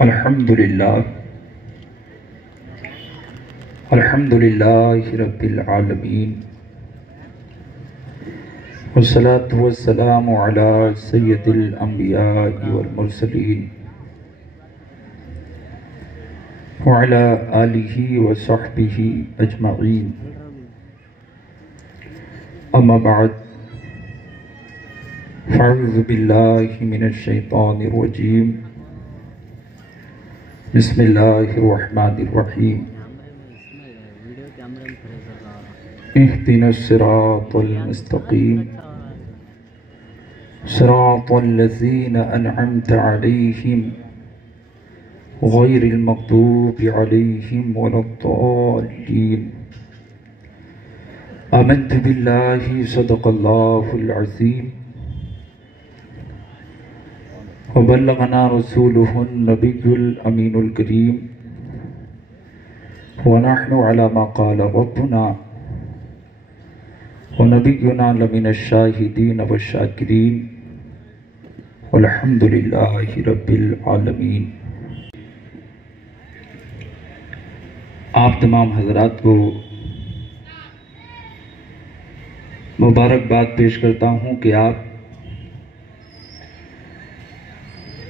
الحمدللہ رب العالمین والصلاة والسلام علی سید الانبیاء والمرسلین وعلی آلہ وصحبہ اجمعین اما بعد فاعوذ باللہ من الشیطان الرجیم بسم اللہ الرحمن الرحیم اهدنا الصراط المستقیم صراط الذین انعمت علیہم غیر المغضوب علیہم ولا الضالین آمنت باللہ صدق اللہ العظیم وبلغنا رسوله النبی الامین الکریم ونحن على ما قال ربنا ونبینا لمن الشاہدین والشاکرین والحمد للہ رب العالمین۔ آپ تمام حضرات کو مبارکباد پیش کرتا ہوں کہ آپ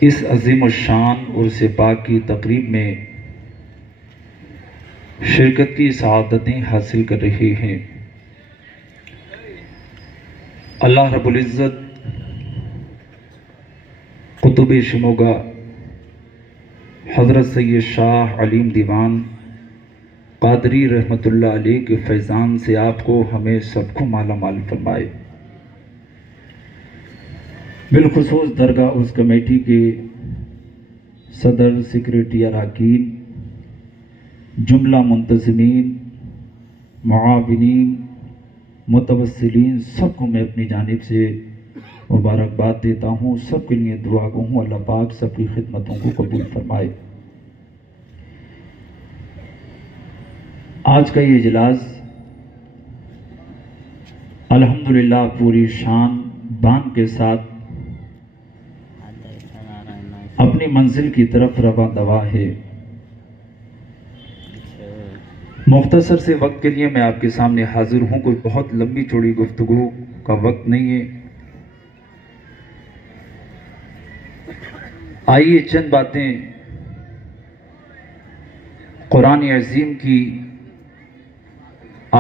اس عظیم الشان عرس پاک کی تقریب میں شرکت کی سعادتیں حاصل کر رہے ہیں۔ اللہ رب العزت قطب شموگا حضرت سید شاہ علیم دیوان قادری رحمۃ اللہ علیہ کے فیضان سے آپ کو ہمیں سب کو مالا مال فرمائے۔ بالخصوص درگاہ اس کمیٹی کے صدر، سیکریٹری، اراکین، جملہ منتظمین، معاونین، متوسلین، سب کو میں اپنی جانب سے مبارکباد دیتا ہوں۔ سب کے لیے دعا گو ہوں اللہ پاک سب کی خدمتوں کو قبول فرمائے۔ آج کا یہ اجلاس الحمدللہ پوری شان بان کے ساتھ اپنی منزل کی طرف رواں دوا ہے۔ مختصر سے وقت کے لیے میں آپ کے سامنے حاضر ہوں، کوئی بہت لمبی چوڑی گفتگو کا وقت نہیں ہے۔ آئیے چند باتیں قرآن عظیم کی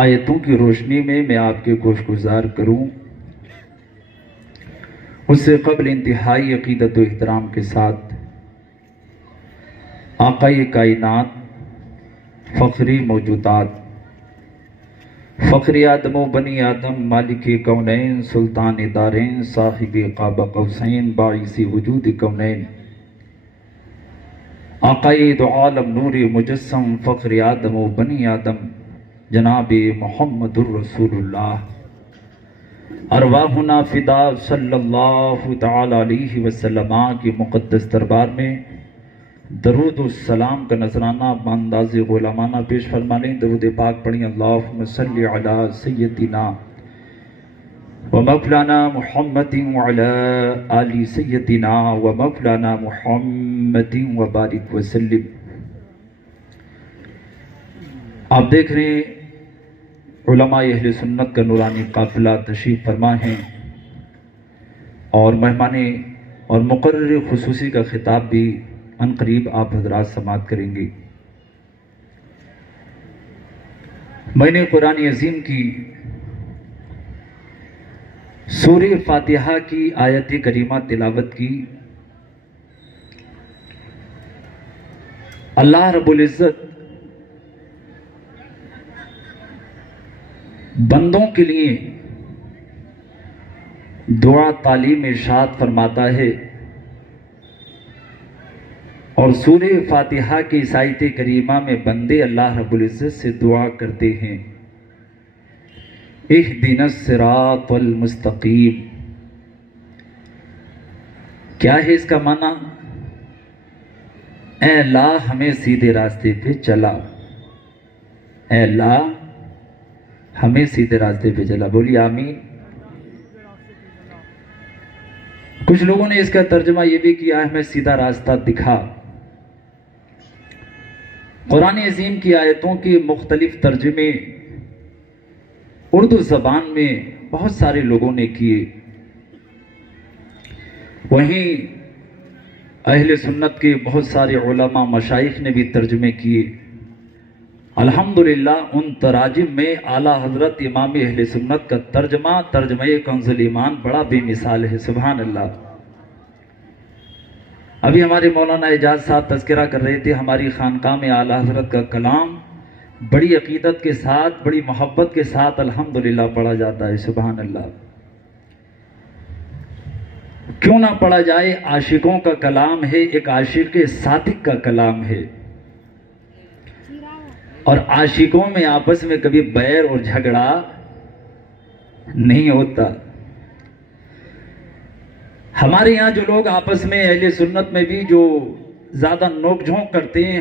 آیتوں کی روشنی میں آپ کے گوش گزار کروں۔ اس سے قبل انتہائی عقیدت و احترام کے ساتھ آقائے کائنات، فخری موجودات، فخر آدم و بنی آدم، مالک کونین، سلطان دارین، صاحب قاب قوسین، باعث وجود کونین، آقائے دو عالم، نور مجسم، فخر آدم و بنی آدم، جناب محمد الرسول اللہ، ارواحنا فدا صلی اللہ تعالی علیہ وسلم کی مقدس دربار میں درود و السلام کا نذرانہ بانداز غلامانہ پیش فرما لیں۔ درود پاک پڑھیں۔ اللہم صلی علی سیدنا و مولانا محمد وعلی آل سیدنا و مولانا محمد وبارک وسلم۔ آپ دیکھ رہے ہیں علماء اہل سنت کا نورانی قافلہ تشریف فرما ہیں، اور مہمان اور مقرر خصوصی کا خطاب بھی ان قریب آپ حضرات سماعت کریں گے۔ میں نے قرآن عظیم کی سورہ فاتحہ کی آیت کریمہ تلاوت کی۔ اللہ رب العزت بندوں کے لیے دعا تعلیم ارشاد فرماتا ہے، اور سورہ فاتحہ کی اس آیت کریمہ میں بندے اللہ رب العزت سے دعا کرتے ہیں، اہدنا الصراط المستقیم۔ کیا ہے اس کا معنی؟ اے اللہ ہمیں سیدھے راستے پہ چلا، اے اللہ ہمیں سیدھے راستے پہ چلا۔ بولی آمین۔ کچھ لوگوں نے اس کا ترجمہ یہ بھی کیا ہے ہمیں سیدھا راستہ دکھا۔ قرآن عظیم کی آیتوں کے مختلف ترجمے اردو زبان میں بہت سارے لوگوں نے کیے، وہیں اہل سنت کے بہت سارے علماء مشائخ نے بھی ترجمے کیے۔ الحمدللہ ان تراجم میں اعلیٰ حضرت امام اہل سنت کا ترجمہ کنز ایمان بڑا بے مثال ہے، سبحان اللہ۔ ابھی ہمارے مولانا اعجاز صاحب تذکرہ کر رہے تھے، ہماری خانقاہ میں اعلیٰ حضرت کا کلام بڑی عقیدت کے ساتھ، بڑی محبت کے ساتھ الحمدللہ پڑھا جاتا ہے، سبحان اللہ۔ کیوں نہ پڑھا جائے، عاشقوں کا کلام ہے، ایک عاشق صادق کا کلام ہے، اور عاشقوں میں آپس میں کبھی بیر اور جھگڑا نہیں ہوتا۔ ہمارے یہاں جو لوگ آپس میں اہل سنت میں بھی جو زیادہ نوک جھونک کرتے ہیں،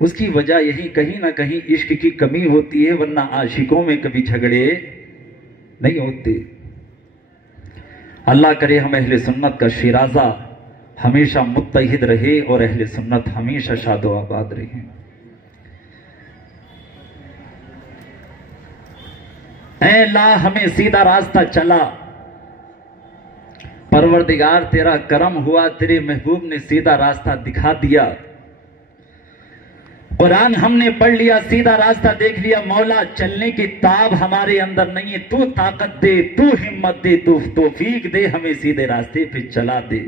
اس کی وجہ یہی کہیں نہ کہیں عشق کی کمی ہوتی ہے، ورنہ عاشقوں میں کبھی جھگڑے نہیں ہوتے۔ اللہ کرے ہم اہل سنت کا شیرازہ ہمیشہ متحد رہے اور اہل سنت ہمیشہ شاد و آباد رہے۔ اے اللہ ہمیں سیدھا راستہ چلا، پروردگار تیرا کرم ہوا، تیرے محبوب نے سیدھا راستہ دکھا دیا۔ قرآن ہم نے پڑھ لیا، سیدھا راستہ دیکھ لیا، مولا چلنے کی تاب ہمارے اندر نہیں ہے، تو طاقت دے، تو ہمت دے، تو توفیق دے، ہمیں سیدھے راستے پہ چلا دے۔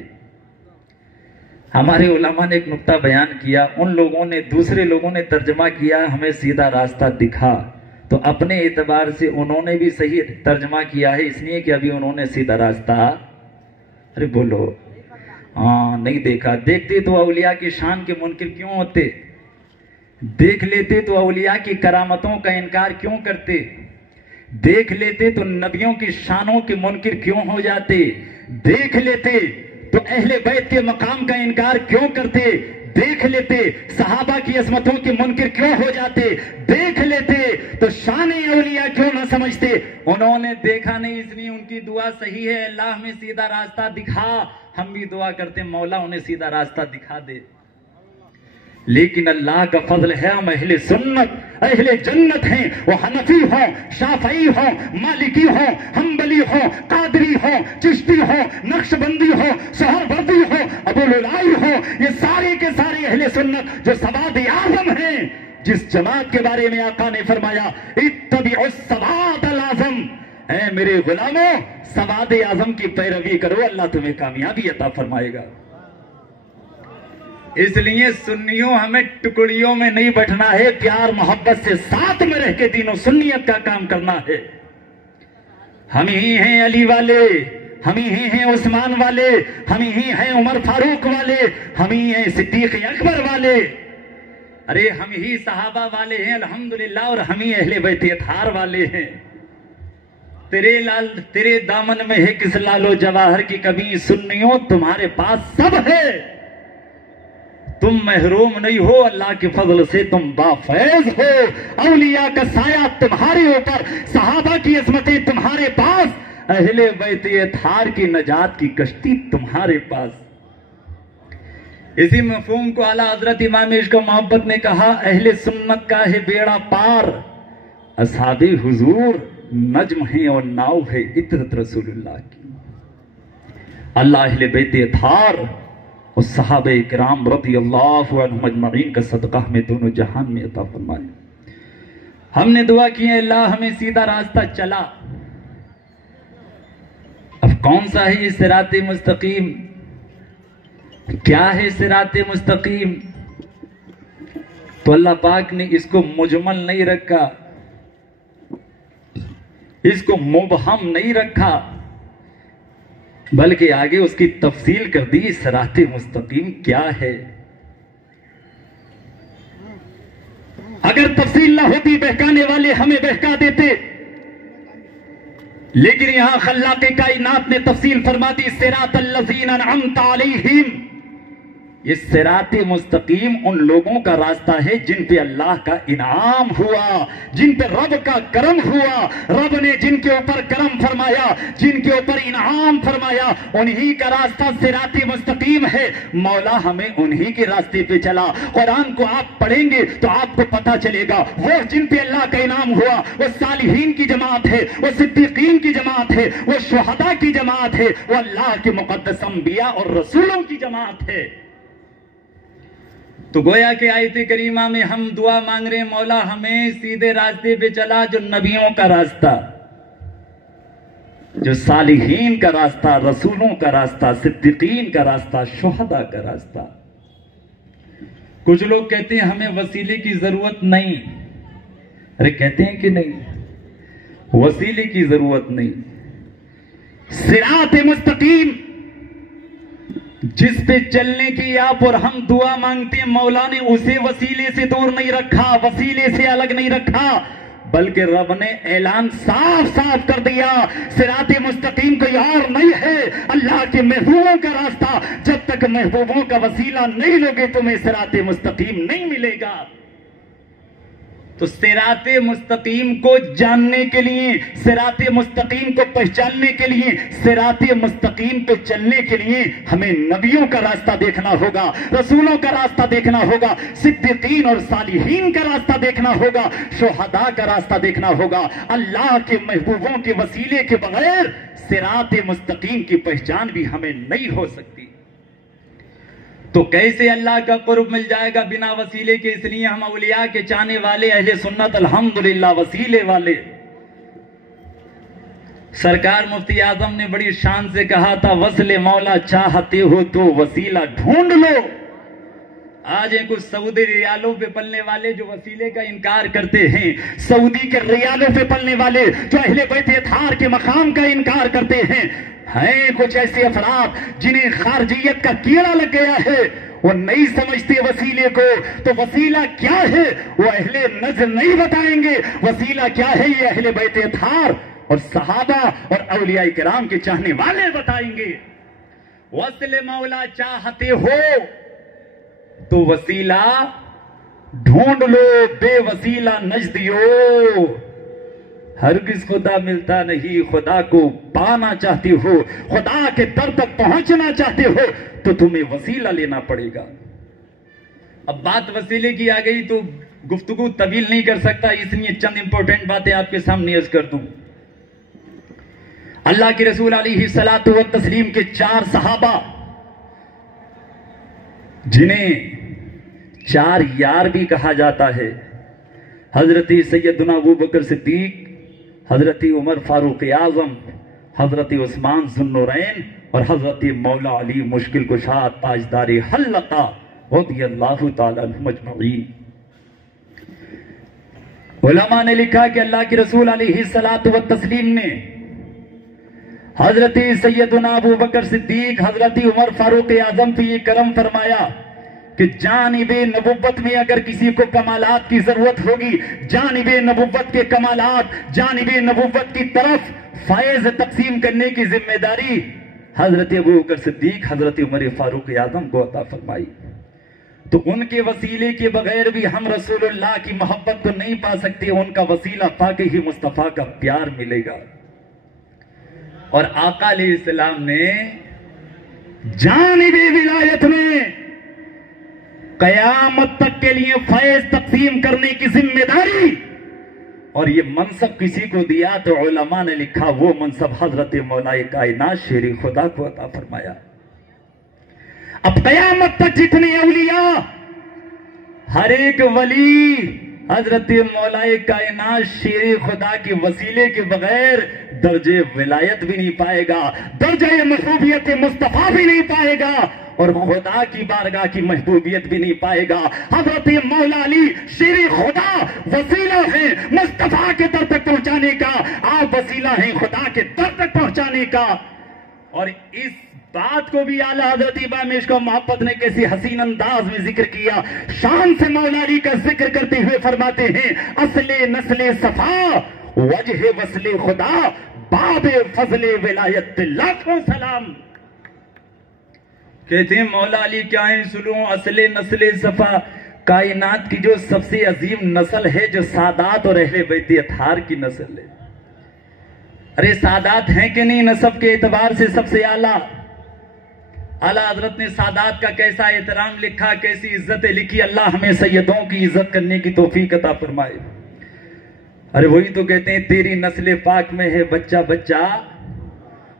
ہمارے علماء نے ایک نقطہ بیان کیا، ان لوگوں نے، دوسرے لوگوں نے ترجمہ کیا ہمیں سیدھا راستہ دکھا، تو اپنے اعتبار سے انہوں نے بھی صحیح ترجمہ کیا ہے، اس لیے کہ ابھی انہوں نے سیدھا راستہ، ارے بولو، ہاں نہیں دیکھا۔ دیکھتے تو اولیاء کی شان کے منکر کیوں ہوتے؟ دیکھ لیتے تو اولیاء کی کرامتوں کا انکار کیوں کرتے؟ دیکھ لیتے تو نبیوں کی شانوں کے منکر کیوں ہو جاتے؟ دیکھ لیتے تو اہل بیت کے مقام کا انکار کیوں کرتے؟ دیکھ لیتے صحابہ کی عظمتوں کے منکر کیوں ہو جاتے؟ دیکھ لیتے تو شان اولیاء کیوں نہ سمجھتے؟ انہوں نے دیکھا نہیں، اس لیے ان کی دعا صحیح ہے، اللہ ہمیں سیدھا راستہ دکھا۔ ہم بھی دعا کرتے مولا انہیں سیدھا راستہ دکھا دے، لیکن اللہ کا فضل ہے ہم اہل سنت اہل جنت ہیں، وہ حنفی ہوں، شافعی ہوں، مالکی ہوں، حنبلی ہوں، قادری ہوں، چشتی ہوں، نقشبندی ہوں، سہروردی ہوں، ابوالعلائی ہوں، یہ سارے کے سارے اہل سنت جو سواد اعظم ہیں، جس جماعت کے بارے میں آقا نے فرمایا اتبعوا السواد الاعظم، اے میرے غلاموں سواد اعظم کی پیروی کرو، اللہ تمہیں کامیابی عطا فرمائے گا۔ اس لیے سنیوں ہمیں ٹکڑیوں میں نہیں بیٹھنا ہے، پیار محبت سے ساتھ میں رہ کے دین و سنیت کا کام کرنا ہے۔ ہم ہی ہیں علی والے، ہم ہی ہیں عثمان والے، ہم ہی ہیں عمر فاروق والے، ہم ہی ہیں صدیق اکبر والے، ارے ہم ہی صحابہ والے ہیں الحمدللہ، اور ہم ہی اہل بیت اطہار والے ہیں۔ تیرے دامن میں ہے کس لال و جواہر کی کمی، سنیوں تمہارے پاس سب ہے، تم محروم نہیں ہو، اللہ کے فضل سے تم بافیض ہو، اولیاء کا سایہ تمہارے اوپر، صحابہ کی عظمتیں تمہارے پاس، اہل بیت اطہار کی نجات کی کشتی تمہارے پاس۔ اسی مفہوم کو اعلیٰ حضرت امام عشق و محبت نے کہا اہل سنت کا ہے بیڑا پار، اصحاب حضور نجم ہیں اور ناؤ ہے عطرت رسول اللہ کی۔ اللہ اہل بیت اطہار اور صحابہ کرام رضی اللہ عنہم اجمعین کا صدقہ ہمیں دونوں جہان میں عطا فرمائے۔ ہم نے دعا کی ہے اللہ ہمیں سیدھا راستہ چلا۔ اب کون سا ہے یہ صراط مستقیم؟ کیا ہے صراط مستقیم؟ تو اللہ پاک نے اس کو مجمل نہیں رکھا، اس کو مبہم نہیں رکھا، بلکہ آگے اس کی تفصیل کر دی صراط مستقیم کیا ہے۔ اگر تفصیل نہ ہوتی بہکانے والے ہمیں بہکا دیتے، لیکن یہاں خلاق کائنات نے تفصیل فرما دی صراط الذین انعمت علیہم، یہ صراط مستقیم ان لوگوں کا راستہ ہے جن پہ اللہ کا انعام ہوا، جن پہ رب کا کرم ہوا، رب نے جن کے اوپر کرم فرمایا، جن کے اوپر انعام فرمایا، انہی کا راستہ صراط مستقیم ہے۔ مولا ہمیں انہی کے راستے پہ چلا۔ قرآن کو آپ پڑھیں گے تو آپ کو پتہ چلے گا وہ جن پہ اللہ کا انعام ہوا وہ صالحین کی جماعت ہے، وہ صدیقین کی جماعت ہے، وہ شہداء کی جماعت ہے، وہ اللہ کے مقدس انبیاء اور رسولوں کی جماعت ہے۔ تو گویا کہ آیت کریمہ میں ہم دعا مانگ رہے ہیں مولا ہمیں سیدھے راستے پہ چلا، جو نبیوں کا راستہ، جو صالحین کا راستہ، رسولوں کا راستہ، صدیقین کا راستہ، شہداء کا راستہ۔ کچھ لوگ کہتے ہیں ہمیں وسیلے کی ضرورت نہیں۔ ارے کہتے ہیں کہ نہیں، وسیلے کی ضرورت نہیں۔ صراط مستقیم جس پہ چلنے کی آپ اور ہم دعا مانگتے ہیں، مولا نے اسے وسیلے سے دور نہیں رکھا، وسیلے سے الگ نہیں رکھا، بلکہ رب نے اعلان صاف صاف کر دیا صراط مستقیم کوئی اور نہیں ہے، اللہ کے محبوبوں کا راستہ۔ جب تک محبوبوں کا وسیلہ نہیں لوگے تمہیں صراط مستقیم نہیں ملے گا۔ تو صراط مستقیم کو جاننے کے لیے، صراط مستقیم کو پہچاننے کے لیے، صراط مستقیم پہ چلنے کے لیے ہمیں نبیوں کا راستہ دیکھنا ہوگا، رسولوں کا راستہ دیکھنا ہوگا، صدیقین اور صالحین کا راستہ دیکھنا ہوگا، شہداء کا راستہ دیکھنا ہوگا۔ اللہ کے محبوبوں کے وسیلے کے بغیر صراط مستقیم کی پہچان بھی ہمیں نہیں ہو سکتی۔ تو کیسے اللہ کا قرب مل جائے گا بنا وسیلے کے؟ اس لیے ہم اولیاء کے چاہنے والے اہل سنت الحمدللہ وسیلے والے۔ سرکار مفتی اعظم نے بڑی شان سے کہا تھا وصل مولا چاہتے ہو تو وسیلہ ڈھونڈ لو۔ آج ہیں کچھ سعودی ریالوں پہ پلنے والے جو وسیلے کا انکار کرتے ہیں، سعودی کے ریالوں پہ پلنے والے جو اہل بیت اطہار کے مقام کا انکار کرتے ہیں کچھ ایسے افراد جنہیں خارجیت کا کیڑا لگ گیا ہے، وہ نہیں سمجھتے وسیلے کو۔ تو وسیلہ کیا ہے وہ اہل نجد نہیں بتائیں گے، وسیلہ کیا ہے یہ اہل بیت اطہار اور صحابہ اور اولیاء کرام کے چاہنے والے بتائیں گے۔ وصل مولا چاہتے ہو تو وسیلہ ڈھونڈ لو، بے وسیلہ نجدیو۔ ہرگز خدا ملتا نہیں، خدا کو پانا چاہتے ہو، خدا کے در تک پہنچنا چاہتے ہو تو تمہیں وسیلہ لینا پڑے گا۔ اب بات وسیلے کی آ گئی تو گفتگو طویل نہیں کر سکتا، اس لیے چند امپورٹنٹ باتیں آپ کے سامنے عرض کر دوں۔ اللہ کے رسول علیہ الصلوۃ والتسلیم کے 4 صحابہ جنہیں 4 یار بھی کہا جاتا ہے، حضرت سیدنا ابوبکر صدیق، حضرت عمر فاروق اعظم، حضرت عثمان ذو النورین اور حضرت مولا علی مشکل کشا تاجدار حلقہ رضی اللہ تعالی عنہم اجمعین۔ علماء نے لکھا کہ اللہ کے رسول علیہ الصلوۃ والتسلیم نے حضرت سیدنا ابوبکر صدیق، حضرت عمر فاروق اعظم پہ یہ کرم فرمایا کہ جانب نبوت میں اگر کسی کو کمالات کی ضرورت ہوگی، جانب نبوت کے کمالات، جانب نبوت کی طرف فیض تقسیم کرنے کی ذمہ داری حضرت ابوبکر صدیق، حضرت عمر فاروق اعظم کو عطا فرمائی۔ تو ان کے وسیلے کے بغیر بھی ہم رسول اللہ کی محبت کو نہیں پا سکتے، ان کا وسیلہ پا کے ہی مصطفیٰ کا پیار ملے گا۔ اور آقا علیہ السلام نے جانب ولایت میں قیامت تک کے لیے فیض تقسیم کرنے کی ذمہ داری اور یہ منصب کسی کو دیا تو علماء نے لکھا وہ منصب حضرت مولا کائنات شیر خدا کو عطا فرمایا۔ اب قیامت تک جتنے اولیاء، ہر ایک ولی حضرت مولا کائنات شیر خدا کے وسیلے کے بغیر درجہ ولایت بھی نہیں پائے گا، درجہ محبوبیت مصطفیٰ بھی نہیں پائے گا اور خدا کی بارگاہ کی محبوبیت بھی نہیں پائے گا۔ حضرت مولا علی شیر خدا وسیلہ ہیں مصطفیٰ کے در تک پہنچانے کا، آپ وسیلہ ہیں خدا کے در تک پہنچانے کا۔ اور اس بات کو بھی اعلیٰ حضرت امام عشق و محبت نے کیسی حسین انداز میں ذکر کیا، شان سے مولا علی کا ذکر کرتے ہوئے فرماتے ہیں اصل نسل صفا وجہ وصل خدا باب فضل ولایت لاکھوں سلام۔ کہتے ہیں مولا علی کیا ہیں سلو اصل نسل صفا، کائنات کی جو سب سے عظیم نسل ہے جو سادات اور اہل بیت اطہار کی نسل ہے۔ ارے سادات ہیں کہ نہیں نسب کے اعتبار سے سب سے اعلیٰ؟ اعلیٰ حضرت نے سادات کا کیسا احترام لکھا، کیسی عزتیں لکھی، اللہ ہمیں سیدوں کی عزت کرنے کی توفیق عطا فرمائے۔ ارے وہی تو کہتے ہیں تیری نسل پاک میں ہے بچہ بچہ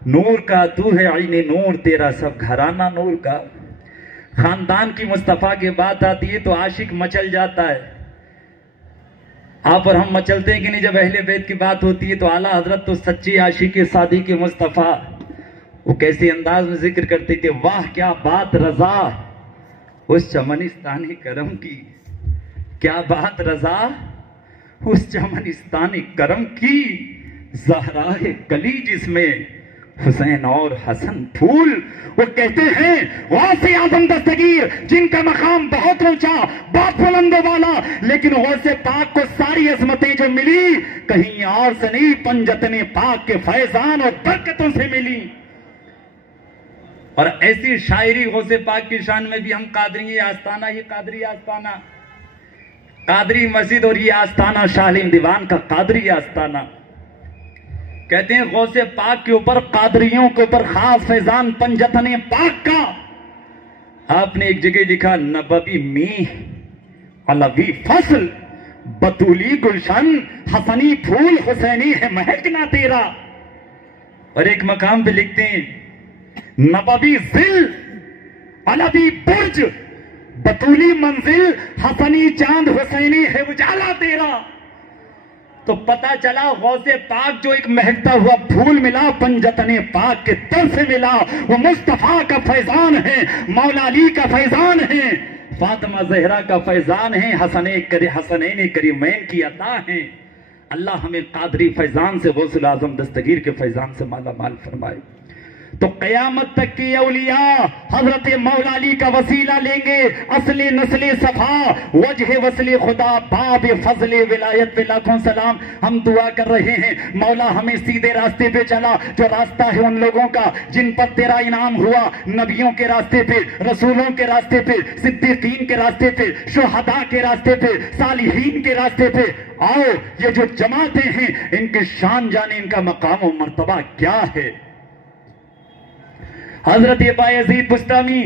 نور کا، تو ہے عین نور، تیرا سب گھرانہ نور کا۔ خاندان کی مصطفیٰ کی بات آتی ہے تو عاشق مچل جاتا ہے۔ آپ اور ہم مچلتے ہیں کہ نہیں؟ جب اہل بیت کی بات ہوتی ہے تو اعلیٰ حضرت تو سچی عاشق صادق مصطفیٰ، وہ کیسے انداز میں ذکر کرتے تھے، واہ کیا بات رضا اس چمنستانی کرم کی، کیا بات رضا اس چمنستانی کرم کی، زہرا کلی جس میں حسین اور حسن پھول۔ وہ کہتے ہیں غوث اعظم دستگیر جن کا مقام بہت اونچا، بہت بلند و بالا، لیکن غوث پاک کو ساری عظمتیں جو ملی کہیں اور سے نہیں، پنجتن پاک کے فیضان اور برکتوں سے ملی۔ اور ایسی شاعری غوث پاک کی شان میں بھی ہم قادری آستانہ، یہ قادری آستانہ، قادری مسجد اور یہ آستانہ شاہ عالم دیوان کا قادری آستانہ، کہتے ہیں غوث پاک کے اوپر قادریوں کے اوپر خاص فیضان پنجتن پاک کا۔ آپ نے ایک جگہ لکھا نبوی میہ علوی فصل، بطولی گلشن حسنی پھول، حسینی ہے مہکنا تیرا۔ اور ایک مقام پہ لکھتے ہیں نبوی ذل علوی برج، بطولی منزل، حسنی چاند، حسینی ہے اجالا تیرا۔ تو پتا چلا غوث پاک جو ایک مہکتا ہوا پھول ملا پنجتن پاک کے در سے ملا، وہ مصطفیٰ کا فیضان ہے، مولا علی کا فیضان ہے، فاطمہ زہرا کا فیضان ہے، حسنین کریمین کی عطا ہیں۔ اللہ ہمیں قادری فیضان سے، غوث الاعظم دستگیر کے فیضان سے مالا مال فرمائے۔ تو قیامت تک کی اولیاء حضرت مولا علی کا وسیلہ لیں گے، اصل نسل صفا، وجہ وصل خدا، باب فضل ولایت پہ لاکھوں سلام۔ ہم دعا کر رہے ہیں مولا ہمیں سیدھے راستے پہ چلا، جو راستہ ہے ان لوگوں کا جن پر تیرا انعام ہوا، نبیوں کے راستے پہ، رسولوں کے راستے پہ، صدیقین کے راستے پہ، شہداء کے راستے پہ، صالحین کے راستے پہ۔ آؤ یہ جو جماعتیں ہیں ان کے شان جانے، ان کا مقام و مرتبہ کیا ہے۔ حضرت بایزید بسطامی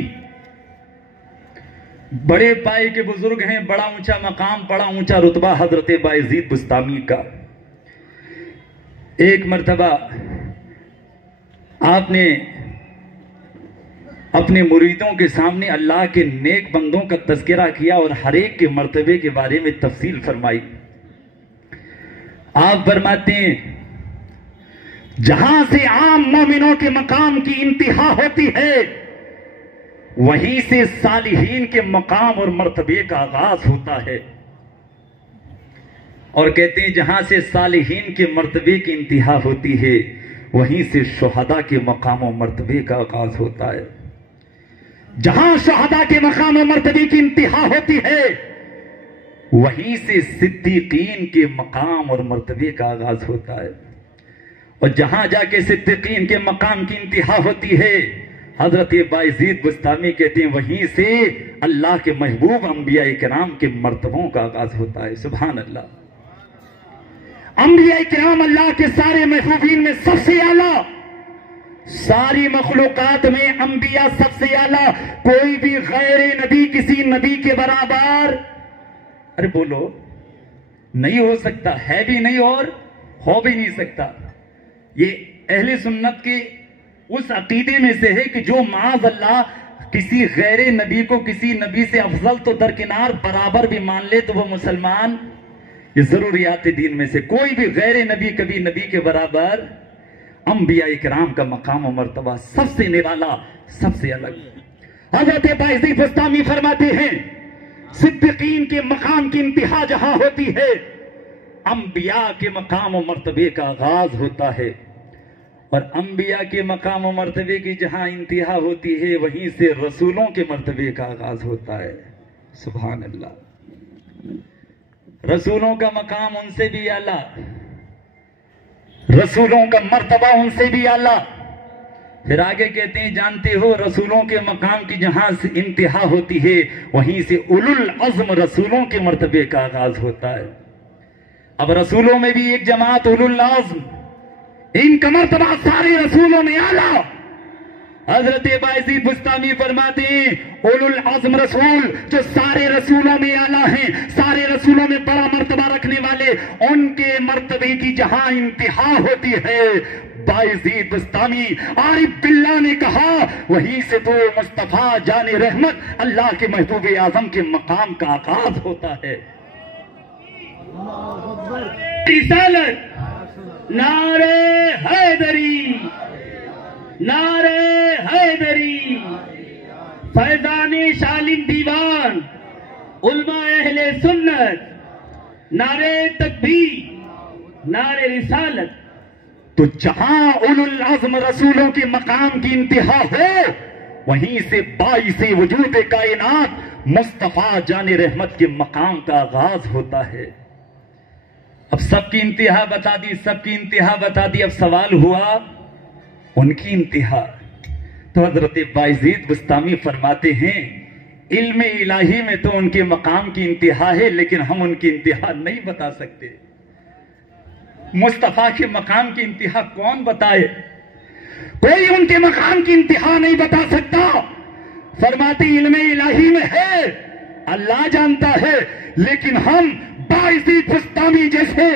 بڑے پائے کے بزرگ ہیں، بڑا اونچا مقام، بڑا اونچا رتبہ حضرت بایزید بسطامی کا۔ ایک مرتبہ آپ نے اپنے مریدوں کے سامنے اللہ کے نیک بندوں کا تذکرہ کیا اور ہر ایک کے مرتبے کے بارے میں تفصیل فرمائی۔ آپ فرماتے ہیں جہاں سے عام مومنوں کے مقام کی انتہا ہوتی ہے وہیں سے صالحین کے مقام اور مرتبے کا آغاز ہوتا ہے، اور کہتے ہیں جہاں سے صالحین کے مرتبے کی انتہا ہوتی ہے وہیں سے شہداء کے مقام و مرتبے کا آغاز ہوتا ہے۔ جہاں شہداء کے مقام و مرتبے کی انتہا ہوتی ہے وہیں سے صدیقین کے مقام اور مرتبے کا آغاز ہوتا ہے، اور جہاں جا کے صدیقین کے مقام کی انتہا ہوتی ہے حضرت بایزید بسطامی کہتے ہیں وہیں سے اللہ کے محبوب انبیاء کرام کے مرتبوں کا آغاز ہوتا ہے۔ سبحان اللہ۔ انبیاء کرام اللہ کے سارے محبوبین میں سب سے اعلیٰ، ساری مخلوقات میں انبیاء سب سے اعلیٰ، کوئی بھی غیر نبی کسی نبی کے برابر، ارے بولو، نہیں ہو سکتا، ہے بھی نہیں اور ہو بھی نہیں سکتا۔ یہ اہل سنت کے اس عقیدے میں سے ہے کہ جو معاذ اللہ کسی غیر نبی کو کسی نبی سے افضل تو درکنار برابر بھی مان لے تو وہ مسلمان، یہ ضروریات دین میں سے کوئی بھی غیر نبی کبھی نبی کے برابر۔ انبیاء کرام کا مقام و مرتبہ سب سے نرالا، سب سے الگ۔ حضرت بایزید بسطامی فرماتے ہیں صدیقین کے مقام کی انتہا جہاں ہوتی ہے انبیاء کے مقام و مرتبے کا آغاز ہوتا ہے، اور انبیاء کے مقام و مرتبے کی جہاں انتہا ہوتی ہے وہیں سے رسولوں کے مرتبے کا آغاز ہوتا ہے۔ سبحان اللہ۔ رسولوں کا مقام ان سے بھی اعلیٰ، رسولوں کا مرتبہ ان سے بھی اعلیٰ، پھر آگے کہتے ہیں جانتے ہو رسولوں کے مقام کی جہاں سے انتہا ہوتی ہے وہیں سے اولو العزم رسولوں کے مرتبے کا آغاز ہوتا ہے. اب رسولوں میں بھی ایک جماعت اولو العزم، ان کا مرتبہ سارے رسولوں میں اعلیٰ. حضرت بایزید بستامی فرماتے ہیں اولو العزم رسول جو سارے رسولوں میں اعلیٰ ہیں، سارے رسولوں میں بڑا مرتبہ رکھنے والے، ان کے مرتبے کی جہاں انتہا ہوتی ہے، بایزید بستامی عارف باللہ نے کہا وہیں سے تو مصطفیٰ جان رحمت اللہ کے محبوب اعظم کے مقام کا آغاز ہوتا ہے. رسالت نعرہ حیدری، نعرہ حیدری، فیضان شالم دیوان، علماء اہل سنت، نعرہ تکبیر، نعرہ رسالت. تو جہاں اولو العزم رسولوں کے مقام کی انتہا ہو وہیں سے باعث وجود کائنات مصطفیٰ جان رحمت کے مقام کا آغاز ہوتا ہے. اب سب کی انتہا بتا دی، سب کی انتہا بتا دی. اب سوال ہوا ان کی انتہا. تو حضرت بایزید بستامی فرماتے ہیں علم الہی میں تو ان کے مقام کی انتہا ہے لیکن ہم ان کی انتہا نہیں بتا سکتے. مصطفیٰ کے مقام کی انتہا کون بتائے؟ کوئی ان کے مقام کی انتہا نہیں بتا سکتا. فرماتے علم الہی میں ہے، اللہ جانتا ہے، لیکن ہم بایزید بستامی جیسے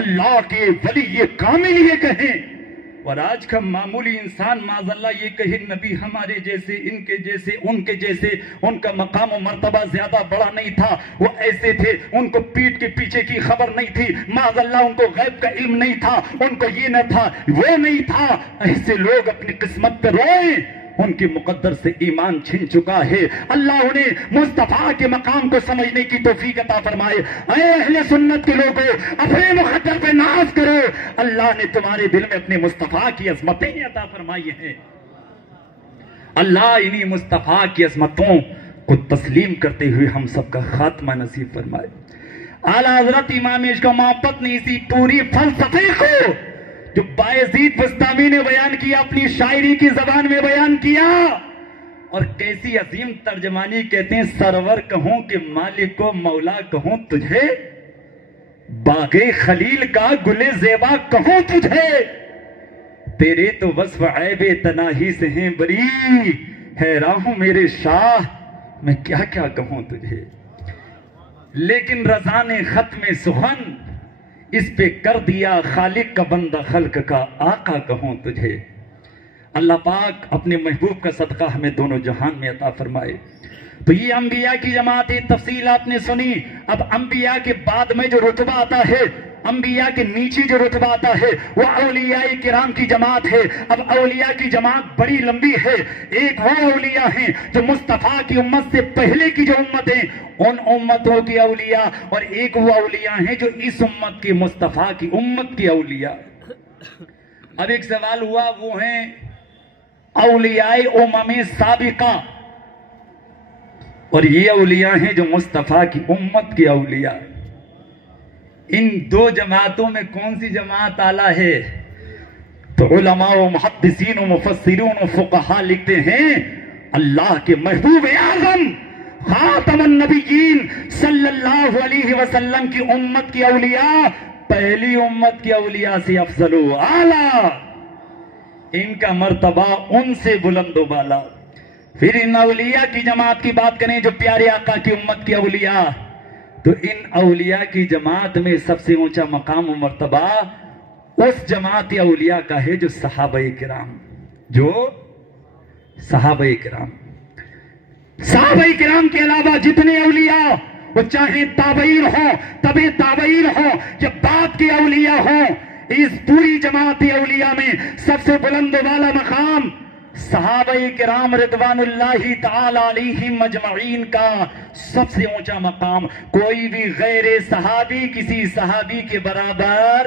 اللہ کے ولی کامل یہ کہیں اور آج کا معمولی انسان معاذ اللہ یہ کہے نبی ہمارے جیسے، ان کے جیسے، ان کے جیسے، ان کا مقام و مرتبہ زیادہ بڑا نہیں تھا، وہ ایسے تھے، ان کو پیٹ کے پیچھے کی خبر نہیں تھی، معاذ اللہ ان کو غیب کا علم نہیں تھا، ان کو یہ نہ تھا، وہ نہیں تھا. ایسے لوگ اپنی قسمت پہ روئیں، ان کی مقدر سے ایمان چھن چکا ہے. اللہ انہیں مصطفیٰ کے مقام کو سمجھنے کی توفیق عطا فرمائے. اے اہل سنت کے لوگوں اپنے مقدر پہ ناز کرو، اللہ نے تمہارے دل میں اپنے مصطفیٰ کی عظمتیں عطا فرمائی ہیں. اللہ انہی مصطفیٰ کی عظمتوں کو تسلیم کرتے ہوئے ہم سب کا خاتمہ نصیب فرمائے. اعلیٰ حضرت امام عشق و محبت نے اسی پوری فلسفے کو جو بایزید بستامی نے بیان کیا اپنی شاعری کی زبان میں بیان کیا، اور کیسی عظیم ترجمانی. کہتے ہیں سرور کہوں کہ مالک و مولا کہوں تجھے، باغ خلیل کا گل زیبا کہوں تجھے، تیرے تو وصف عیب تناہی سے ہیں بری، حیران ہوں میرے شاہ میں کیا کیا کہوں تجھے. لیکن رضا نے ختم سخن اس پہ کر دیا، خالق کا بندہ خلق کا آقا کہوں تجھے. اللہ پاک اپنے محبوب کا صدقہ ہمیں دونوں جہان میں عطا فرمائے. تو یہ انبیاء کی جماعت تفصیل آپ نے سنی. اب انبیاء کے بعد میں جو رتبہ آتا ہے، انبیاء کے نیچے جو رتبہ آتا ہے وہ اولیاء کرام کی جماعت ہے. اب اولیاء کی جماعت بڑی لمبی ہے. ایک وہ اولیاء ہیں جو مصطفیٰ کی امت سے پہلے کی جو امت ہیں ان امتوں کی اولیاء، اور ایک وہ اولیاء ہیں جو اس امت کی مصطفیٰ کی امت کی اولیاء. اب ایک سوال ہوا، وہ ہیں اولیاء امم سابقہ، اور یہ اولیاء ہیں جو مصطفیٰ کی امت کی اولیاء. ان دو جماعتوں میں کون سی جماعت اعلیٰ ہے؟ تو علماء و محدثین و مفسرون و فقہاء لکھتے ہیں اللہ کے محبوب اعظم خاتم النبیین صلی اللہ علیہ وسلم کی امت کی اولیاء پہلی امت کی اولیاء سے افضل و اعلیٰ، ان کا مرتبہ ان سے بلند و بالا. پھر ان اولیاء کی جماعت کی بات کریں جو پیارے آقا کی امت کی اولیاء، تو ان اولیاء کی جماعت میں سب سے اونچا مقام و مرتبہ اس جماعت اولیاء کا ہے جو صحابہ کرام، جو صحابہ کرام. صحابہ کرام کے علاوہ جتنے اولیاء، وہ چاہے تابعین ہوں، تبع تابعین ہوں، یا بعد کے اولیاء ہوں، اس پوری جماعت اولیاء میں سب سے بلند والا مقام صحابہ کرام رضوان اللہ تعالی علیہم اجمعین کا سب سے اونچا مقام. کوئی بھی غیر صحابی کسی صحابی کے برابر،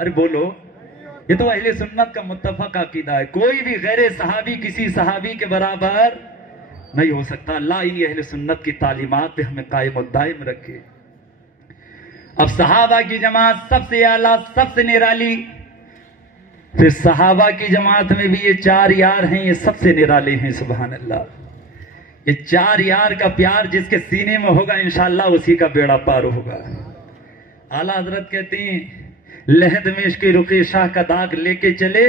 ارے بولو، یہ تو اہل سنت کا متفق عقیدہ ہے، کوئی بھی غیر صحابی کسی صحابی کے برابر نہیں ہو سکتا. اللہ انہی اہل سنت کی تعلیمات پہ ہمیں قائم و دائم رکھے. اب صحابہ کی جماعت سب سے اعلیٰ، سب سے نرالی، پھر صحابہ کی جماعت میں بھی یہ 4 یار ہیں، یہ سب سے نرالے ہیں، سبحان اللہ۔ یہ 4 یار کا پیار جس کے سینے میں ہوگا انشاءاللہ اسی کا بیڑا پار ہوگا۔ اعلیٰ حضرت کہتے ہیں لحد میں عشق رخی شاہ کا داغ لے کے چلے،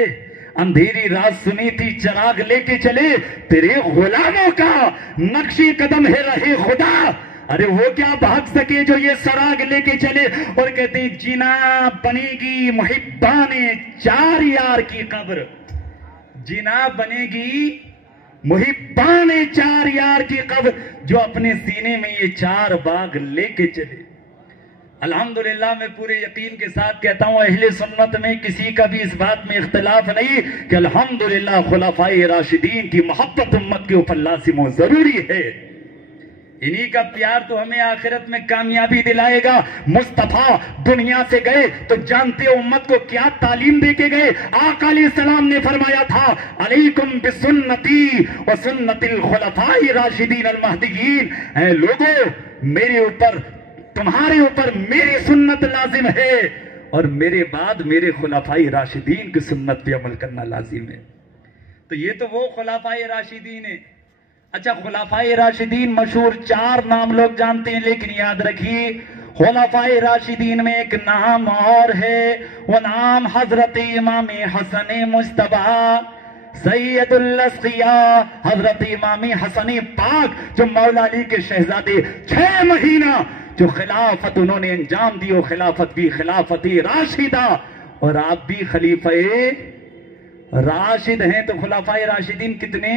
اندھیری رات سنی تھی چراغ لے کے چلے، تیرے غلاموں کا نقشی قدم ہے رہے خدا، ارے وہ کیا بھاگ سکے جو یہ سراغ لے کے چلے۔ اور کہتے ہیں جنا بنے گی محبان 4 یار کی قبر، جنا بنے گی محبان 4 یار کی قبر، جو اپنے سینے میں یہ 4 باغ لے کے چلے۔ الحمدللہ میں پورے یقین کے ساتھ کہتا ہوں اہل سنت میں کسی کا بھی اس بات میں اختلاف نہیں کہ الحمدللہ خلفائے راشدین کی محبت امت کے اوپر لازم و ضروری ہے۔ انہی کا پیار تو ہمیں آخرت میں کامیابی دلائے گا۔ مصطفیٰ دنیا سے گئے تو جانتے ہو امت کو کیا تعلیم دے کے گئے؟ آقا علیہ السلام نے فرمایا تھا علیکم بسنتی و سنت الخلفاء راشدین المہدیین، اے لوگو میرے اوپر تمہارے اوپر میری سنت لازم ہے، اور میرے بعد میرے خلفائے راشدین کی سنت پہ عمل کرنا لازم ہے۔ تو یہ تو وہ خلفائے راشدین ہیں۔ اچھا خلفائے راشدین مشہور 4 نام لوگ جانتے ہیں، لیکن یاد رکھیے خلفائے راشدین میں ایک نام اور ہے، وہ نام حضرت امام حسن مجتبیٰ سید الاسقیاء، حضرت امام حسن پاک جو مولا علی کے شہزادے 6 مہینہ جو خلافت انہوں نے انجام دی، وہ خلافت بھی خلافت راشدہ، اور آپ بھی خلیفہ راشد ہیں۔ تو خلفائے راشدین کتنے؟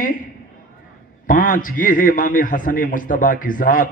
5۔ یہ ہے امام حسن مجتبیٰ کی ذات،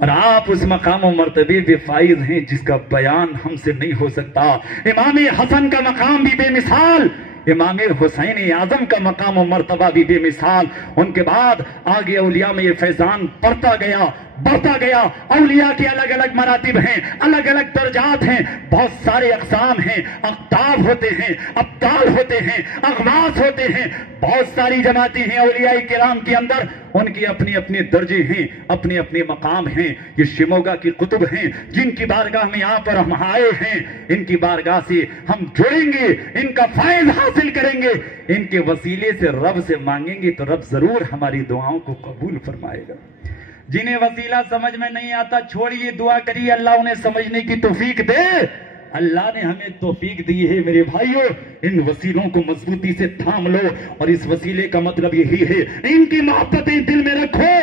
اور آپ اس مقام و مرتبے پہ فائز ہیں جس کا بیان ہم سے نہیں ہو سکتا۔ امام حسن کا مقام بھی بے مثال، امام حسین اعظم کا مقام و مرتبہ بھی بے مثال۔ ان کے بعد آگے اولیاء میں یہ فیضان بڑھتا گیا، اولیاء کے الگ الگ مراتب ہیں، الگ الگ درجات ہیں، بہت سارے اقسام ہیں، اقطاب ہوتے ہیں، ابدال ہوتے ہیں، اغواص ہوتے ہیں، بہت ساری جماعتیں ہیں اولیاء کرام کے اندر، ان کی اپنے اپنے درجے ہیں، اپنے اپنے مقام ہیں۔ یہ شموگا کی قطب ہیں جن کی بارگاہ میں یہاں پر ہم آئے ہیں، ان کی بارگاہ سے ہم جڑیں گے، ان کا فیض حاصل کریں گے، ان کے وسیلے سے رب سے مانگیں گے تو رب ضرور ہماری دعاؤں کو قبول فرمائے گا۔ جنہیں وسیلہ سمجھ میں نہیں آتا چھوڑیے، دعا کریے اللہ انہیں سمجھنے کی توفیق دے۔ اللہ نے ہمیں توفیق دی ہے میرے بھائیوں، ان وسیلوں کو مضبوطی سے تھام لو، اور اس وسیلے کا مطلب یہی ہے ان کی محبتیں دل میں رکھو،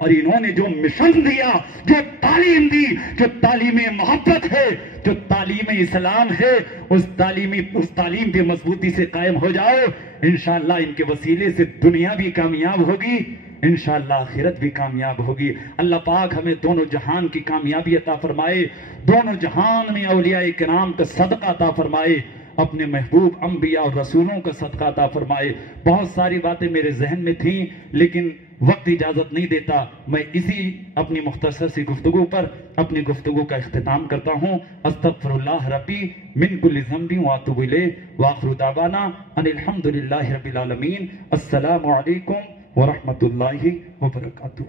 اور انہوں نے جو مشن دیا، جو تعلیم دی، جو تعلیم محبت ہے، جو تعلیم اسلام ہے، اس تعلیم پہ مضبوطی سے قائم ہو جاؤ۔ انشاءاللہ ان کے وسیلے سے دنیا بھی کامیاب ہوگی، انشاءاللہ آخرت بھی کامیاب ہوگی۔ اللہ پاک ہمیں دونوں جہان کی کامیابی عطا فرمائے، دونوں جہان میں اولیاء کرام کا صدقہ عطا فرمائے، اپنے محبوب انبیاء اور رسولوں کا صدقہ عطا فرمائے۔ بہت ساری باتیں میرے ذہن میں تھیں لیکن وقت اجازت نہیں دیتا، میں اسی اپنی مختصر سی گفتگو پر اپنی گفتگو کا اختتام کرتا ہوں۔ استغفر اللہ ربی من کل ذنب واتوب الیہ، وآخر دعوانا ان الحمدللہ رب العالمین۔ السلام علیکم ورحمۃ اللہ وبرکاتہ۔